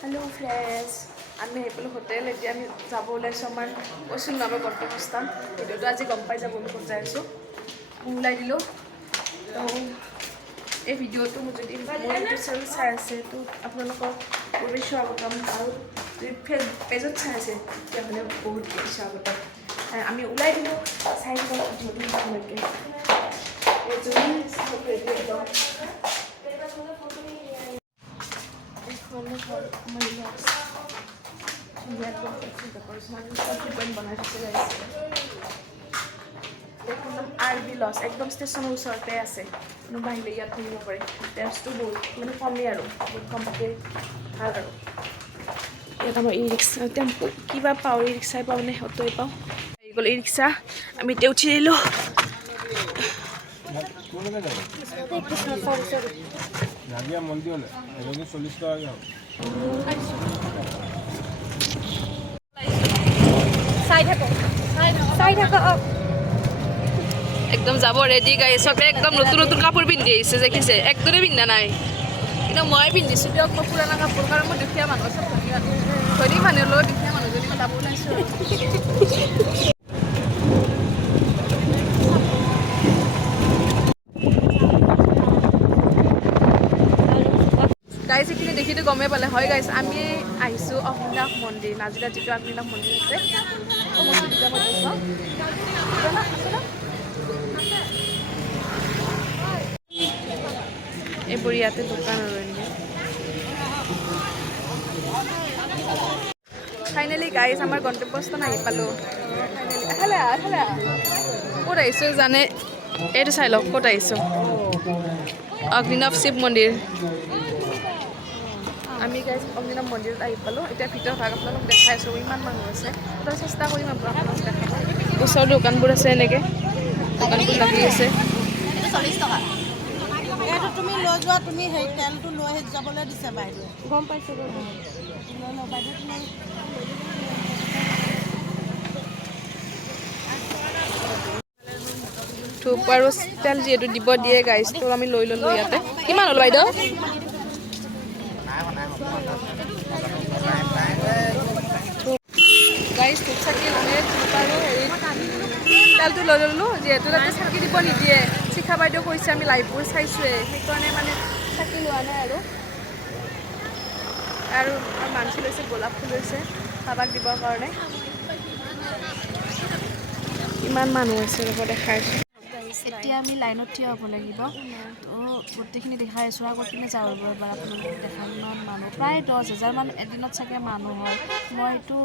Hello friends, আমি এইফালে hotel এতিয়া আমি যাব ওলাইছোঁ আমাৰ কৈছোঁ ন আমাৰ গন্তব্যস্থান ভিডিঅ'টো আজি গম পাই যাব বুলি যাই আছোঁ ওলাই দিলোঁ তো এই ভিডিঅ'টো মোৰ যদি মোৰ ইউটিউব চেনেল চাই আছে তো আপোনালোকক বহুত স্বাগতম আৰু যদি পেজত চাই আছে তেতিয়াহ'লে বহুত স্বাগতম আমি ওলাই দিলোঁ চাই দিব ভিডিঅ'টো এজনী চাব ৰেডি একদম আৰবি লজ একদম ষ্টেচনৰ ওচৰতে আছে কোনোবা আহিলে ইয়াত থাকিব পাৰে টেক্সটো বহুত মানে কমেই আৰু বহুত কমকে ভাল আৰু ইয়াত আমাৰ ই ৰিক্সা টেম্পু কিবা পাওঁ ই ৰিক্সাই পাওঁ নে অ'টোৱে পাওঁ আহি গ'ল ই ৰিক্সা আমি এতিয়া উঠি দিলোঁ একদম যাব ৰেডি গাই চবে একদম নতুন নতুন কাপোৰ পিন্ধি আহিছে দেখিছে একদৰে পিন্ধা নাই কিন্তু মই পিন্ধিছোঁ দিয়ক মই পুৰণা কাপোৰ কাৰণ মই দুখীয়া মানুহ চব ধনী মানুহ লৈ দুখীয়া মানুহজনী মই যাব ওলাইছোঁ গাইজ এইখিনি দেখিটো গমেই পালে হয় গাইজ আমি আহিছোঁ অগ্নিনাভ মন্দিৰ নাজিৰাত যিটো অগ্নিনাভ মন্দিৰ আছে এইবোৰ ইয়াতে দোকান আৰু ফাইনেলি গাইজ আমাৰ গন্তব্যস্থান আহি পালোঁ ক'ত আহিছোঁ জানে এইটো চাই লওক ক'ত আহিছোঁ অগ্নিনাভ শিৱ মন্দিৰ আমি গাইজ অগ্নিনাভ মন্দিৰত আহি পালোঁ এতিয়া ভিতৰৰ ভাগ আপোনালোক দেখাই আছোঁ ইমান মানুহ আছে তই চেষ্টা কৰিম আপোনালোক দেখাব ওচৰৰ দোকানবোৰ আছে এনেকৈ দোকানবোৰ লাগি আছে 40 টকা এইটো তুমি লৈ যোৱা তুমি সেই তেলটো লৈ যাবলৈ দিছে বাইদেউ গম পাইছোঁ লৈ লওঁ বাইদেউ তুমি ধূপ আৰু তেল যিহেতু দিব দিয়ে গাইজটো আমি লৈ ল'লোঁ ইয়াতে কিমান হ'ল বাইদেউ গাইজ ধূপ চাকি মানে ধূপ আৰু হেৰি তেলটো লৈ ল'লোঁ যিহেতু তাতে চাকি দিব নিদিয়ে শিখা বাইদেউ কৈছে আমি লাইভবোৰ চাইছোঁৱে সেইকাৰণে মানে চাকি লোৱা নাই আৰু মানচি লৈছে গোলাপ ফুল লৈছে বাবাক দিবৰ কাৰণে ইমান মানুহ হৈছে ৰ'ব দেখাইছোঁ এতিয়া আমি লাইনত থিয় হ'ব লাগিব তো গোটেইখিনি দেখাই আছোঁ আগত পিনে যাব এবাৰ আপোনালোকক দেখা ইমান মানুহ প্ৰায় 10,000 মান এদিনত চাগে মানুহ হয় মই এইটো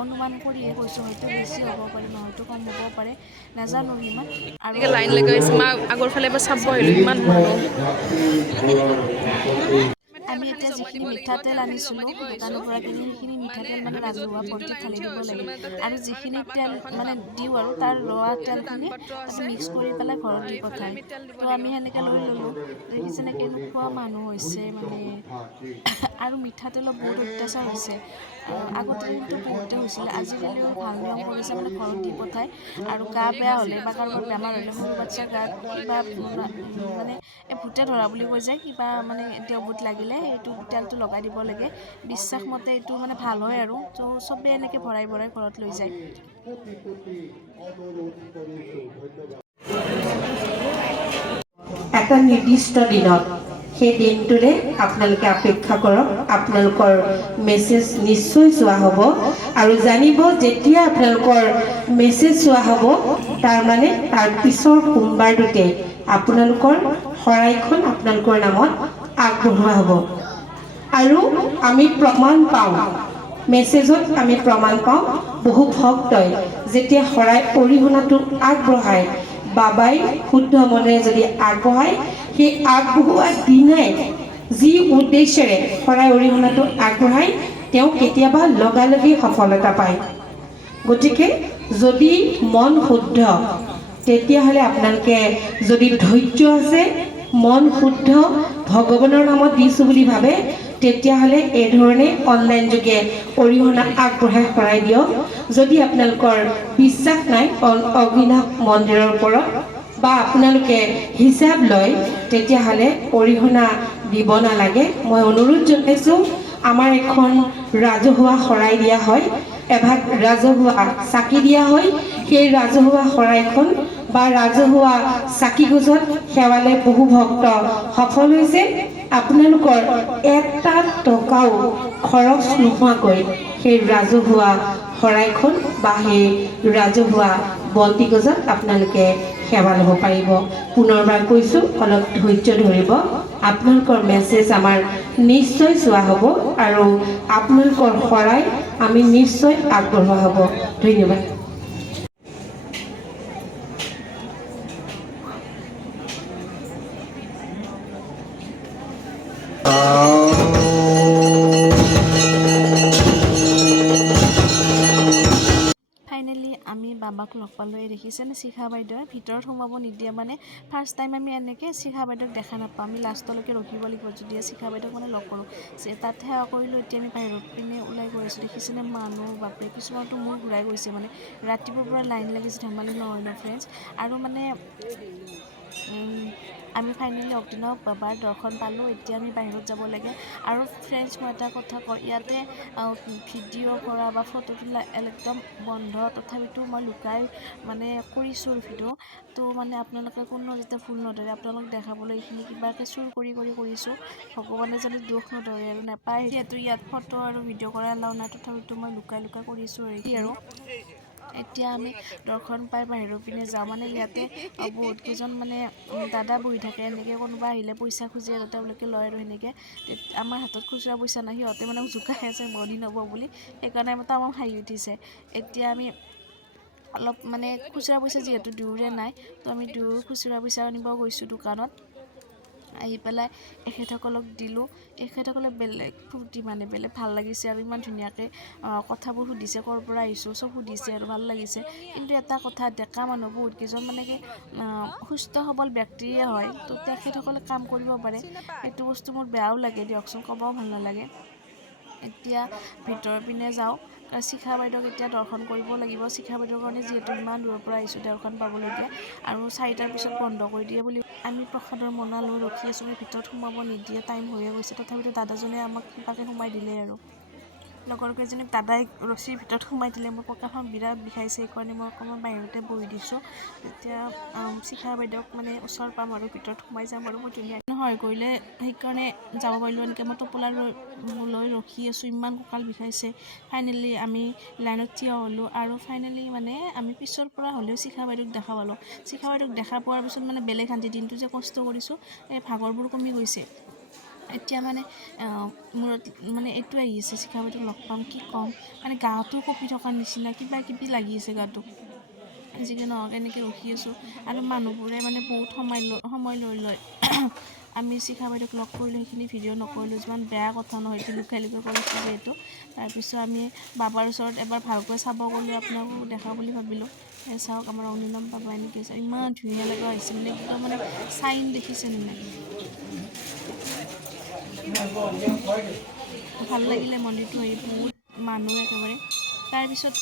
অনুমান কৰিয়ে কৈছোঁ হয়তো বেছি হ'ব পাৰে নহয়তো কম হ'ব পাৰে নাজানো ইমান আৰু লাইন লগাইছে মই আগৰ ফালে এবাৰ চাব আহিলোঁ ইমান মানুহ আমি এতিয়া যিখিনি মিঠাতেল আনিছিলোঁ দোকানৰ পৰা কিনি সেইখিনি মিঠাতেল মানে ৰাজহুৱা ভৰ্তি ঢালি দিব লাগে আৰু যিখিনি তেল মানে দিওঁ আৰু তাৰ ৰোৱা তেলখিনি তাতে মিক্স কৰি পেলাই ঘৰত দি পঠায় তো আমি সেনেকৈ লৈ ল'লোঁ দেখিছেনে কেনেকুৱা মানুহ হৈছে মানে আৰু মিঠাতেলৰ বহুত অত্যাচাৰ হৈছে আগতে কিন্তু বহুতে হৈছিলে আজিকালিও ভাল নিয়ম কৰিছে মানে ঘৰত দি পঠায় আৰু গা বেয়া হ'লে বা কাৰোবাৰ বেমাৰ হ'লে সৰু বাচ্ছাৰ গাত কিবা মানে এই ভূতে ধৰা বুলি কৈ যায় কিবা মানে দেওভূত লাগিলে এইটো তেলটো লগাই দিব লাগে বিশ্বাস মতে এইটো মানে ভাল হয় আৰু তো চবেই এনেকৈ ভৰাই ভৰাই ঘৰত লৈ যায় এটা নিৰ্দিষ্ট দিনত সেই দিনটোলে আপোনালোকে অপেক্ষা কৰক আপোনালোকৰ মেছেজ নিশ্চয় চোৱা হ'ব আৰু জানিব যেতিয়া আপোনালোকৰ মেছেজ চোৱা হ'ব তাৰ মানে তাৰ পিছৰ সোমবাৰটোতে আপোনালোকৰ শৰাইখন আপোনালোকৰ নামত আগবঢ়োৱা হ'ব আৰু আমি প্ৰমাণ পাওঁ মেছেজত আমি প্ৰমাণ পাওঁ বহু ভক্তই যেতিয়া শৰাই অৰিহণাটো আগবঢ়ায় বাবাই শুদ্ধ মনেৰে যদি আগবঢ়ায় সেই আগবঢ়োৱা দিনাই যি উদ্দেশ্যেৰে শৰাই অৰিহণাটো আগবঢ়ায় তেওঁ কেতিয়াবা লগালগি সফলতা পায় গতিকে যদি মন শুদ্ধ তেতিয়াহ'লে আপোনালোকে যদি ধৈৰ্য আছে মন শুদ্ধ ভগৱানৰ নামত দিছোঁ বুলি ভাবে তেতিয়াহ'লে এই ধৰণে অনলাইন যোগে অৰিহণা আগবঢ়াই শৰাই দিয়ক যদি আপোনালোকৰ বিশ্বাস নাই অগ্নিনাভ মন্দিৰৰ ওপৰত বা আপোনালোকে হিচাপ লয় তেতিয়াহ'লে অৰিহণা দিব নালাগে মই অনুৰোধ জনাইছোঁ আমাৰ এখন ৰাজহুৱা শৰাই দিয়া হয়, এভাগ ৰাজহুৱা চাকি দিয়া হয়। সেই ৰাজহুৱা শৰাইখন বা ৰাজহুৱা চাকি গছত সেৱালে বহু ভক্ত সফল হৈছে। আপোনালোকৰ এটা টকাও খৰচ নোহোৱাকৈ সেই ৰাজহুৱা শৰাইখন বা সেই ৰাজহুৱা বন্তি গছত আপোনালোকে সেৱা ল'ব পাৰিব। পুনৰবাৰ কৈছোঁ, অলপ ধৈৰ্য ধৰিব। আপোনালোকৰ মেছেজ আমাৰ নিশ্চয় চোৱা হ'ব আৰু আপোনালোকৰ শৰাই আমি নিশ্চয় আগবঢ়োৱা হ'ব। ধন্যবাদ। ফাইনেলি আমি বাবাক লগ পালোঁ। দেখিছেনে শিখা বাইদেৱে ভিতৰত সোমাব নিদিয়ে, মানে ফাৰ্ষ্ট টাইম আমি এনেকৈ শিখা বাইদেউক দেখা নাপাওঁ। আমি লাষ্টলৈকে ৰখিব লাগিব যদিহে শিখা বাইদেউক মানে লগ কৰোঁ। তাত সেৱা কৰিলোঁ। এতিয়া আমি বাহিৰত পিনে ওলাই গৈ আছোঁ। দেখিছেনে মানুহ বাপৰে, কিছুমানতো মূৰ ঘূৰাই গৈছে, মানে ৰাতিপুৱাৰ পৰা লাইন লাগিছে, ধেমালি নহয় ন ফ্ৰেণ্ডছ। আৰু মানে আমি ফাইনেলি অগ্নিনাভ বাবাৰ দৰ্শন পালোঁ। এতিয়া আমি বাহিৰত যাব লাগে। আৰু ফ্ৰেণ্ডছ, মই এটা কথা কওঁ, ইয়াতে ভিডিঅ' কৰা বা ফটো তোলা একদম বন্ধ। তথাপিতো মই লুকাই মানে কৰিছোঁ ভিডিঅ'। তো মানে আপোনালোকে কোনো যাতে ভুল নধৰে, আপোনালোক দেখাবলৈ এইখিনি কিবাকৈ চুৰ কৰি কৰিছোঁ। ভগৱানে যদি দুখ নধৰে আৰু নাপায়, যিহেতু ইয়াত ফটো আৰু ভিডিঅ' কৰা এলাও নাই। তথাপিতো মই লুকাই কৰিছোঁ আৰু এতিয়া আমি দৰ্শন পাই বাহিৰৰ পিনে যাওঁ। মানে ইয়াতে বহুত কেইজন মানে দাদা বহি থাকে, এনেকৈ কোনোবা আহিলে পইচা খুজি আৰু তেওঁলোকে লয় আৰু সেনেকৈ। আমাৰ হাতত খুচুৰা পইচা নাই, সিহঁতে মানে জোকাই আছে মনি নব বুলি, সেইকাৰণে আমাৰ তামাম হাঁহি উঠিছে। এতিয়া আমি অলপ মানে খুচুৰা পইচা যিহেতু দুয়োৰে নাই, তো আমি দুয়ো খুচুৰা পইচা আনিব গৈছোঁ দোকানত। আহি পেলাই এখেতসকলক দিলোঁ। এখেতসকলে বেলেগ ফূৰ্তি, মানে বেলেগ ভাল লাগিছে আৰু ইমান ধুনীয়াকৈ কথাবোৰ সুধিছে, ক'ৰ পৰা আহিছোঁ চব সুধিছে আৰু ভাল লাগিছে। কিন্তু এটা কথা, ডেকা মানুহ বহুত কেইজন মানে কি সুস্থ সবল ব্যক্তিয়ে হয়, তো তেখেতসকলে কাম কৰিব পাৰে। সেইটো বস্তু মোৰ বেয়াও লাগে দিয়কচোন, ক'বও ভাল নালাগে। এতিয়া ভিতৰৰ পিনে যাওঁ। শিখা বাইদেউক এতিয়া দৰ্শন কৰিব লাগিব। শিখা বাইদেউৰ কাৰণে যিহেতু ইমান দূৰৰ পৰা আহিছোঁ দৰ্শন পাবলৈকে, আৰু 4টাৰ পিছত বন্ধ কৰি দিয়ে বুলি আমি প্ৰসাদৰ মোনা লৈ ৰখি আছোঁ। ভিতৰত সোমাব নিদিয়ে, টাইম হৈয়ে গৈছে। তথাপিতো দাদাজনে আমাক কিবাকৈ সোমাই দিলে আৰু লগৰ কেইজনীক দাদাই ৰছীৰ ভিতৰত সোমাই দিলে। মোৰ কঁকালখন বিৰাট বিষাইছে, সেইকাৰণে মই অকণমান বাহিৰতে বহি দিছোঁ। এতিয়া শিখা বাইদেউক মানে ওচৰ পাম আৰু ভিতৰত সোমাই যাম আৰু মই ধুনীয়া নহয় কৰিলে, সেইকাৰণে যাব পাৰিলোঁ। এনেকৈ মই টোপোলা লৈ ৰখি আছোঁ, ইমান কঁকাল বিষাইছে। ফাইনেলি আমি লাইনত থিয় হ'লোঁ আৰু ফাইনেলি মানে আমি পিছৰ পৰা হ'লেও শিখা বাইদেউক দেখা পালোঁ। শিখা বাইদেউক দেখা পোৱাৰ পিছত মানে বেলেগ শান্তি, দিনটো যে কষ্ট কৰিছোঁ এই ভাগৰবোৰ কমি গৈছে। এতিয়া মানে মূৰত মানে এইটো আহি আছে, শিখা বাইদেউক লগ পাম, কি ক'ম, মানে গাটো কঁপি থকাৰ নিচিনা কিবা কিবি লাগি আছে গাটো। যিকি নহওক এনেকৈ ৰখি আছোঁ আৰু মানুহবোৰে মানে বহুত সময় লৈ আমি শিখা বাইদেউক লগ কৰিলোঁ। সেইখিনি ভিডিঅ' নকৰিলোঁ, যিমান বেয়া কথা নহয়, সেইটো লুকাই কৰিছোঁ যিহেতু। তাৰপিছত আমি বাবাৰ ওচৰত এবাৰ ভালকৈ চাব গ'লোঁ, আপোনাকো দেখা বুলি ভাবিলোঁ। চাওক আমাৰ অগ্নিনাভ বাবা এনেকৈ আছে, ইমান ধুনীয়া লগা হৈছে, মানে একদম মানে চাইন দেখিছেনে নাই, ভাল লাগিলে মন্দিৰটো আহি। বহুত মানুহ একেবাৰে। তাৰপিছত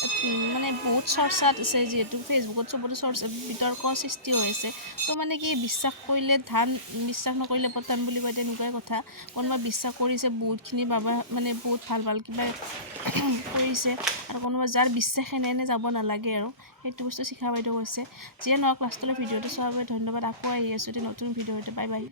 মানে বহুত চৰ্চাত আছে, যিহেতু ফেচবুকত চবতে বিতৰ্ক সৃষ্টি হৈ আছে। তো মানে কি, বিশ্বাস কৰিলে ধান, বিশ্বাস নকৰিলে পতান বুলি কয়, তেনেকুৱাই কথা। কোনোবা বিশ্বাস কৰিছে, বহুতখিনি বাবা মানে বহুত ভাল কিবা কৰিছে, আৰু কোনোবা যাৰ বিশ্বাস এনে যাব নালাগে আৰু সেইটো বস্তু শিখা বাইদেউ কৈছে। যিয়ে নহওক, লাষ্টলৈ ভিডিঅ'টো চোৱাৰ বাবে ধন্যবাদ। আকৌ আহি আছোঁ নতুন ভিডিঅ'তে। Bye bye.